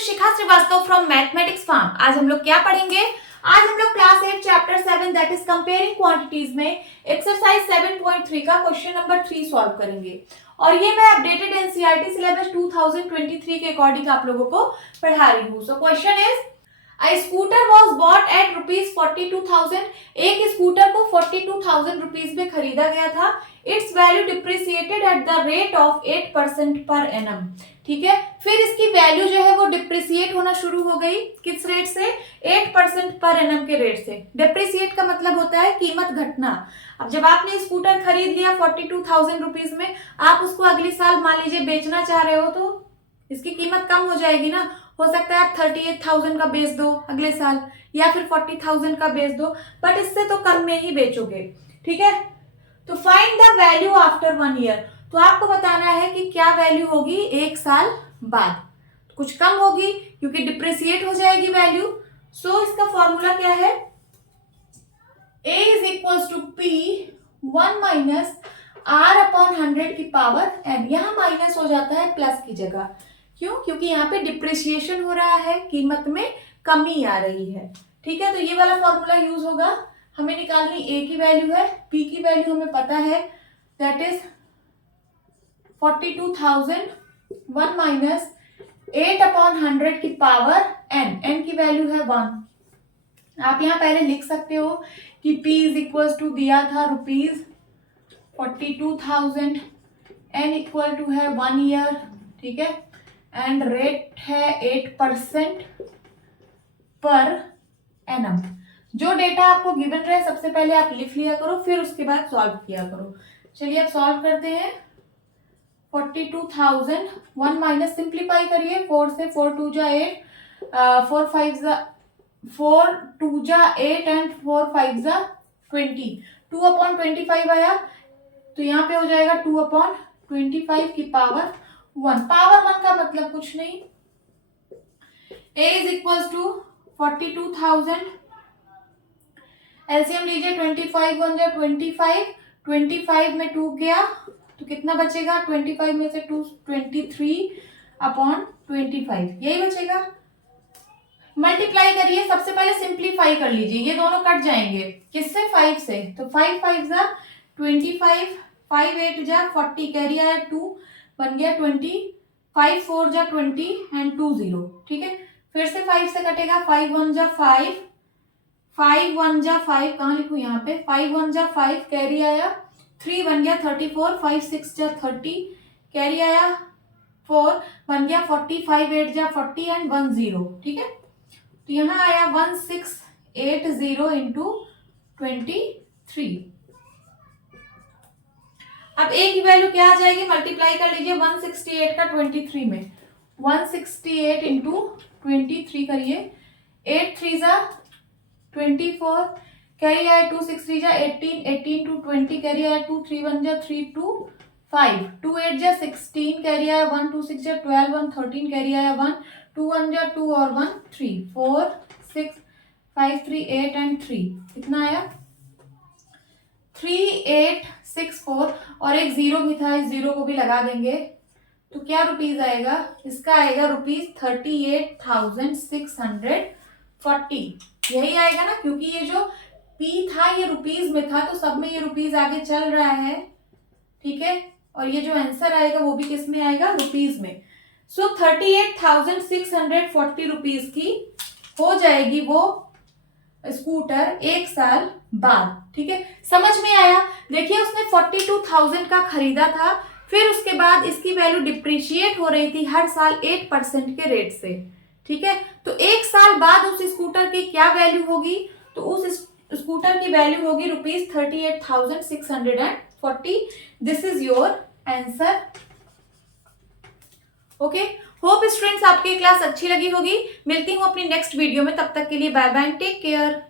Shikha Shrivastava from mathematics farm. आज हम लोग क्या पढ़ेंगे? आज हम लोग class 8 chapter 7 that is comparing quantities में एक्सरसाइज 7.3 का क्वेश्चन नंबर 3 सॉल्व करेंगे। और ये मैं अपडेटेड एनसीईआरटी सिलेबस 2023 के अकॉर्डिंग आप लोगों को पढ़ा रही हूँ। So question is A scooter was bought at rupees 42,000। एक स्कूटर को 42,000 रुपीज में खरीदा गया था। Its value depreciated at the rate of 8% per annum। ठीक है, फिर इसकी वैल्यू जो है वो डिप्रिसिएट होना शुरू हो गई। किस रेट से? 8% पर एनम के रेट से। डिप्रिसिएट का मतलब होता है कीमत घटना। अब जब आपने स्कूटर खरीद लिया 42,000 रुपीज में, आप उसको अगले साल मान लीजिए बेचना चाह रहे हो तो इसकी कीमत कम हो जाएगी ना। हो सकता है आप 38,000 का बेच दो अगले साल, या फिर 40,000 का बेच दो, बट इससे तो कम में ही बेचोगे। ठीक है, तो find the value after 1 year. तो आपको बताना है कि क्या वैल्यू होगी एक साल बाद। कुछ कम होगी क्योंकि डिप्रिसिएट हो जाएगी वैल्यू। सो इसका फॉर्मूला क्या है? A is equal to P 1 minus R upon 100 की पावर n। यहां माइनस हो जाता है प्लस की जगह। क्यों? क्योंकि यहाँ पे डिप्रिसिएशन हो रहा है, कीमत में कमी आ रही है। ठीक है, तो ये वाला फॉर्मूला यूज होगा। हमें निकालनी A की वैल्यू है, P की वैल्यू हमें पता है, दैट इज 42,000 1 माइनस 8 अपॉन 100 की पावर n। n की वैल्यू है 1। आप यहाँ पहले लिख सकते हो कि P इज इक्वल टू दिया था रुपीज 42,000, n इक्वल टू है 1 ईयर। ठीक है, एंड रेट है 8% पर एनम। जो डेटा आपको गिवन रहे सबसे पहले आप लिख लिया करो, फिर उसके बाद सॉल्व किया करो। चलिए अब सॉल्व करते हैं। 42,000 1 माइनस सिंप्लीफाई करिए। 4 से 4 2 जा 8, 4 5 जा 4 2 जा 8 एंड 4 5 जा 20। 2 अपॉन 25 आया तो यहाँ पे हो जाएगा 2 अपॉन 25 की पावर 1। पावर 1 का मतलब कुछ नहीं। A is equal to 42,000। LCM लीजिए, 25 1 जा 25, 25 में 2 गया तो कितना बचेगा? 25 में से 2 23 अपॉन 25, यही बचेगा। मल्टीप्लाई करिए, सबसे पहले सिंप्लीफाई कर लीजिए, ये दोनों कट जाएंगे। किससे? 5 से। तो 5 5 जा 25, 5 8 जा 40, कैरी आया 2, बन गया 20, 5 4 जा 20 एंड 2 0। ठीक है, फिर से 5 से कटेगा, 5 1 जा 5, 5 1 जा 5, कहाँ लिखूं? यहाँ पे 5 1 जा 5, कैरी आया 3, बन गया 34, 5 6 जा 30, कैरी आया 4, बन गया 40, 5 8 जा 40 एंड 1 0। ठीक है, तो यहाँ आया 1680 इंटू 23। अब A की वैल्यू क्या आ जाएगी? मल्टीप्लाई कर लीजिए 168 का 23 में। 168 इंटू 23 करिए। 8 3 जा 24, कैरी आया 2 6 3 जा 18, 18 टू 20, कैरी आया 2 3 1 जा 3 2 5, 2 8 जा 16, कैरी आया 1 2 6 जा 12 1 13, कैरी आया 1 2 1 जा 2 और 1 3, 4 6 5 3 8 एंड 3, कितना आया? 3864। और एक जीरो भी था, इस जीरो को भी लगा देंगे तो क्या रुपीज आएगा? इसका आएगा रुपीज 38,640। यही आएगा ना, क्योंकि ये जो P था ये रुपीज में था तो सब में ये रुपीज आगे चल रहा है। ठीक है, और ये जो आंसर आएगा वो भी किस में आएगा? रुपीज में। सो 38,640 रुपीज की हो जाएगी वो स्कूटर एक साल बाद। ठीक है, समझ में आया? देखिए उसने 42,000 का खरीदा था, फिर उसके बाद इसकी वैल्यू डिप्रिशिएट हो रही थी हर साल 8% के रेट से। ठीक है, तो एक साल बाद उस स्कूटर की क्या वैल्यू होगी? तो उस स्कूटर की वैल्यू होगी rupees 38,640। This is your answer. Okay, hope students आपकी क्लास अच्छी लगी होगी। मिलती हूँ अपनी नेक्स्ट वीडियो में, तब तक के लिए बाय बाय, टेक केयर।